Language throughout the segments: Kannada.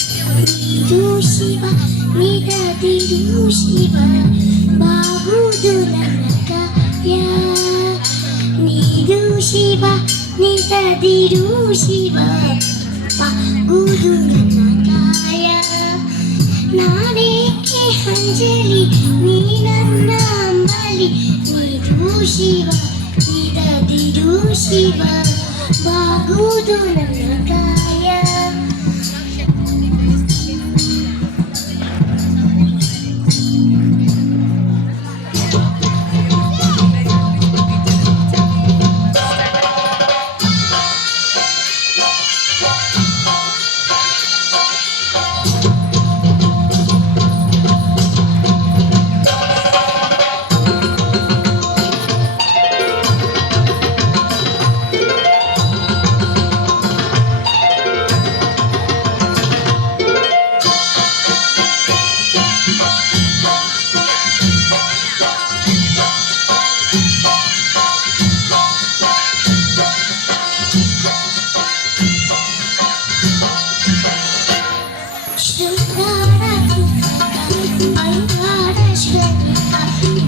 ನೀರು ಶಿವ ನಿಗದಿರು ಶಿವ ಬಾಗುವುದು ನನ್ನ ಕಾಯ. ನೀರು ಶಿವ ನಿಗದಿರು ಶಿವ ಬಾಗುವುದು ನನ್ನ ಕಾಯ. ನಾನೇಕೆ ಅಂಜಲಿ ನೀ ನನ್ನ ಅಂಬಲಿ. ನೀರು ಶಿವ ನಿಗದಿರು ಶಿವ ಬಾಗುವುದು ನನ್ನ ಕಾಯ.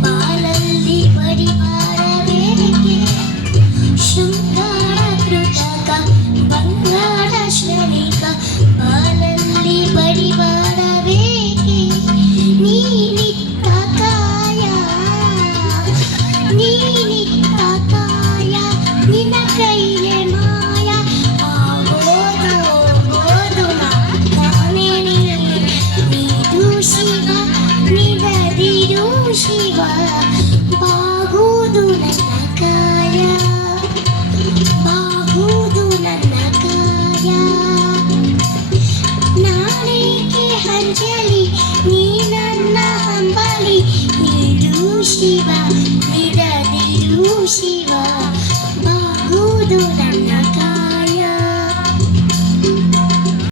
ಬಾಲಲ್ಲಿ ಪರಿವಾರವೇಕೆ ಶೃಂಗಾರ ಕೃತಕ ಬಂಗಾರ ಶ್ರಮಿಕ ಬಾಲಲ್ಲಿ ಪರಿವಾರವೇಕೆ. ನೀನಿತ್ತ ಕಾಯ ನೀನಿತ್ತ ಕಾಯ ನಿನ್ನ ಕೈಯೇ ಮಾಯ ಆಗೋದು ಹೋಗೋದು ನಾನೇ ನೀರು ಶಿವ ನಿಗದಿರು ಶಿವ ಬಾಗುವುದು ನನ್ನ ಕಾಯ. ಬಾಗುವುದು ನನ್ನ ಕಾಯ. ನಾನೇಕೆ ಅಂಜಲಿ ನೀ ನನ್ನ ಹಂಬಲಿ. ನೀರು ಶಿವ ನಿಗದಿರು ಶಿವ ಬಾಗುವುದು ನನ್ನ